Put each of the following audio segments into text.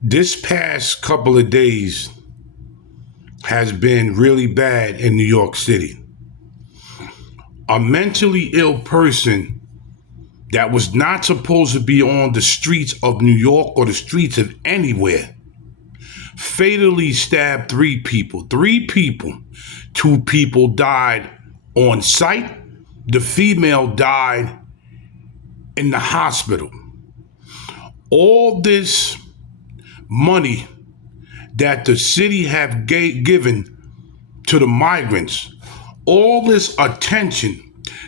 This past couple of days has been really bad in New York City. A mentally ill person that was not supposed to be on the streets of New York or the streets of anywhere fatally stabbed three people. Three people. Two people died on site. The female died in the hospital. All this money that the city have given to the migrants, all this attention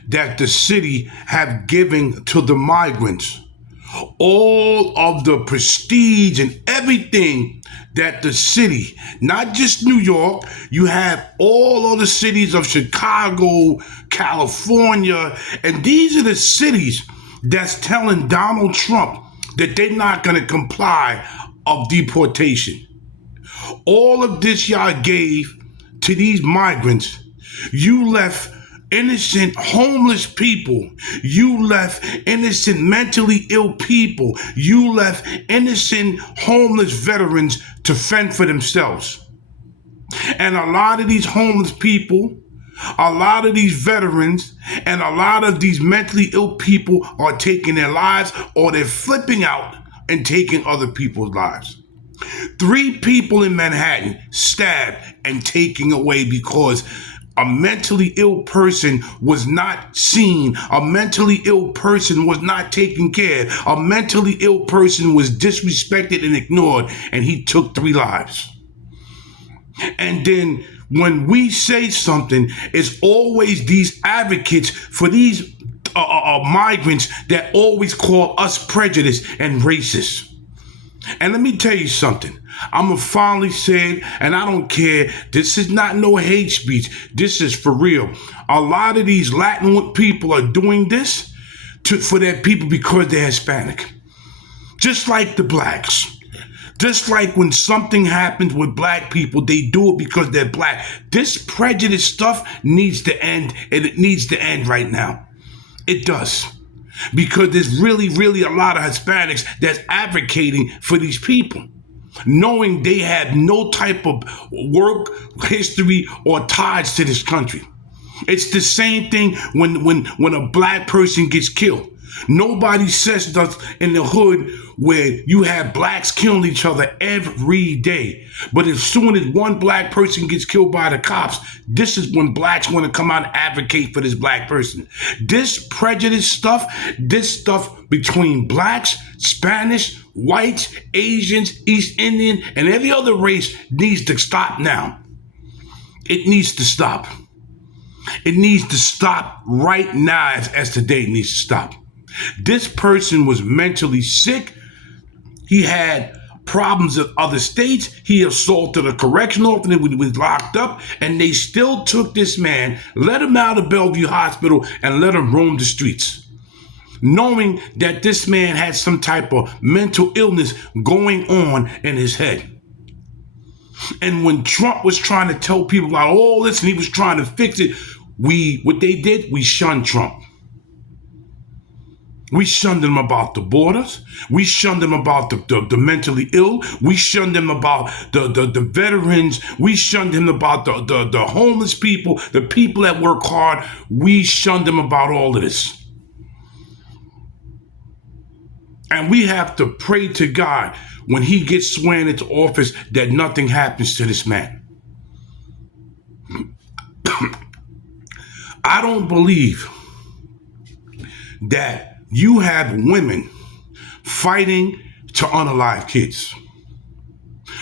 that the city have given to the migrants, all of the prestige and everything that the city, not just New York, you have all other cities of Chicago, California, and these are the cities that's telling Donald Trump that they're not going to comply of deportation. All of this y'all gave to these migrants. You left innocent homeless people. You left innocent mentally ill people. You left innocent homeless veterans to fend for themselves. And a lot of these homeless people, a lot of these veterans, and a lot of these mentally ill people are taking their lives, or they're flipping out and taking other people's lives. Three people in Manhattan stabbed and taken away because a mentally ill person was not seen. A mentally ill person was not taken care of. A mentally ill person was disrespected and ignored, and he took three lives. And then when we say something, it's always these advocates for these migrants that always call us prejudiced and racist. And let me tell you something. I'm going to finally say it, and I don't care. This is not no hate speech. This is for real. A lot of these Latin people are doing this for their people because they're Hispanic. Just like the blacks. Just like when something happens with black people, they do it because they're black. This prejudice stuff needs to end, and it needs to end right now. It does. Because there's really, really a lot of Hispanics that's advocating for these people, knowing they have no type of work history or ties to this country. It's the same thing when a black person gets killed. Nobody says that in the hood where you have blacks killing each other every day. But as soon as one black person gets killed by the cops, this is when blacks want to come out and advocate for this black person. This prejudice stuff, this stuff between blacks, Spanish, whites, Asians, East Indian, and every other race needs to stop now. It needs to stop. It needs to stop right now as today needs to stop. This person was mentally sick. He had problems in other states. He assaulted a correctional officer when he was locked up, and they still took this man, let him out of Bellevue Hospital, and let him roam the streets, knowing that this man had some type of mental illness going on in his head. And when Trump was trying to tell people about all this and he was trying to fix it, what they did, we shunned Trump. We shunned them about the borders. We shunned them about the mentally ill. We shunned them about the veterans. We shunned them about the homeless people, the people that work hard. We shunned them about all of this. And we have to pray to God when he gets sworn into office that nothing happens to this man. I don't believe that you have women fighting to unalive kids.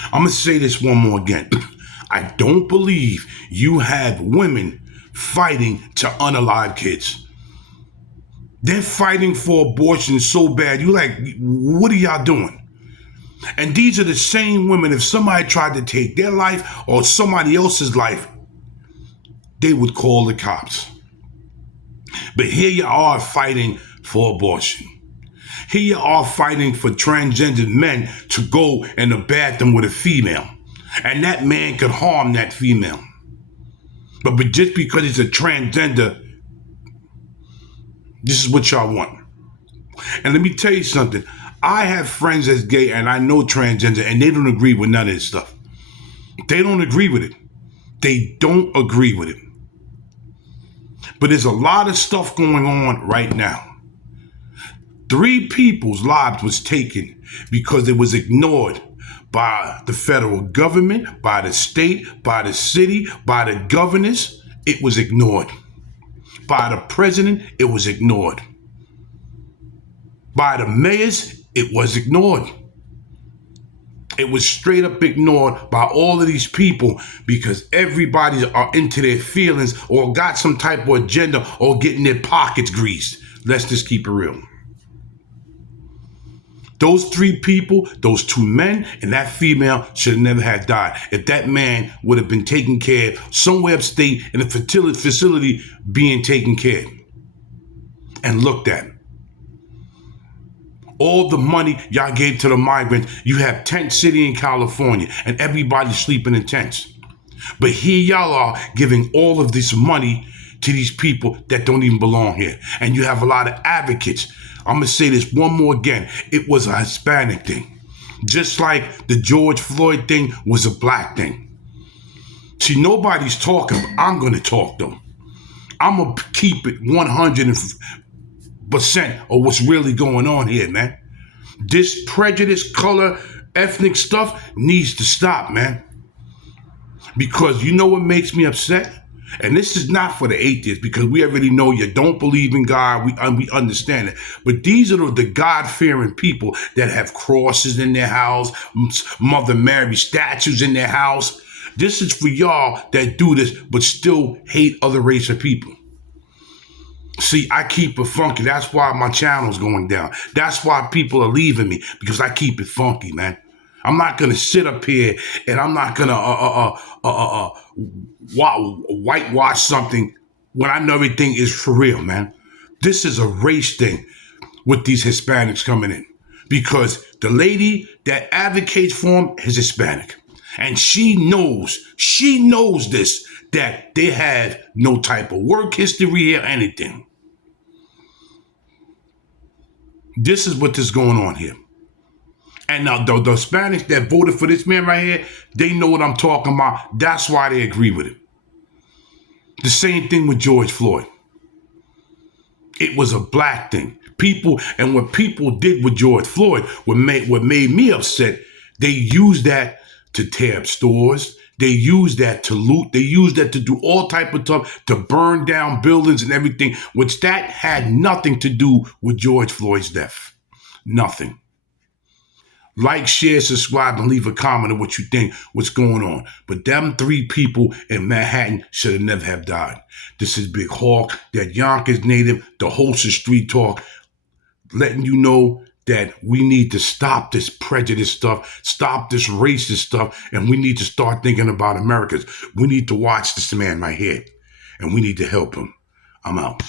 I'm going to say this one more again. I don't believe you have women fighting to unalive kids. They're fighting for abortion so bad. You like, what are y'all doing? And these are the same women, if somebody tried to take their life or somebody else's life, they would call the cops. But here you are fighting for abortion. Here you are fighting for transgender men to go in the bathroom with a female. And that man could harm that female. But just because he's a transgender, this is what y'all want. And let me tell you something. I have friends that's gay and I know transgender and they don't agree with none of this stuff. They don't agree with it. They don't agree with it. But there's a lot of stuff going on right now. 3 people's lives was taken because it was ignored by the federal government, by the state, by the city, by the governors. It was ignored. By the president, it was ignored. By the mayors, it was ignored. It was straight up ignored by all of these people because everybody are into their feelings or got some type of agenda or getting their pockets greased. Let's just keep it real. Those 3 people, those 2 men and that female should have never had died. If that man would have been taken care of somewhere upstate in a fertility facility being taken care of and looked at. All the money y'all gave to the migrants, you have tent city in California and everybody sleeping in tents. But here y'all are giving all of this money to these people that don't even belong here. And you have a lot of advocates. I'm going to say this one more again. It was a Hispanic thing. Just like the George Floyd thing was a black thing. See, nobody's talking, but I'm going to talk though. I'm going to keep it 100% of what's really going on here, man. This prejudice, color, ethnic stuff needs to stop, man. Because you know what makes me upset? And this is not for the atheists, because we already know you don't believe in God. We understand it. But these are the God-fearing people that have crosses in their house, Mother Mary statues in their house. This is for y'all that do this, but still hate other race of people. See, I keep it funky. That's why my channel's going down. That's why people are leaving me, because I keep it funky, man. I'm not going to sit up here and I'm not going to whitewash something when I know everything is for real, man. This is a race thing with these Hispanics coming in, because the lady that advocates for them is Hispanic. And she knows this, that they have no type of work history or anything. This is what is going on here. And now the Hispanics that voted for this man right here, they know what I'm talking about. That's why they agree with it. The same thing with George Floyd. It was a black thing. And what people did with George Floyd, what made me upset, they used that to tear up stores. They used that to loot. They used that to do all type of stuff, to burn down buildings and everything, which that had nothing to do with George Floyd's death. Nothing. Like, share, subscribe, and leave a comment on what you think, what's going on. But them 3 people in Manhattan should have never have died. This is Big Hawk, that Yonkers native, the host of Street Talk, letting you know that we need to stop this prejudice stuff, stop this racist stuff, and we need to start thinking about Americans. We need to watch this man right here, and we need to help him. I'm out.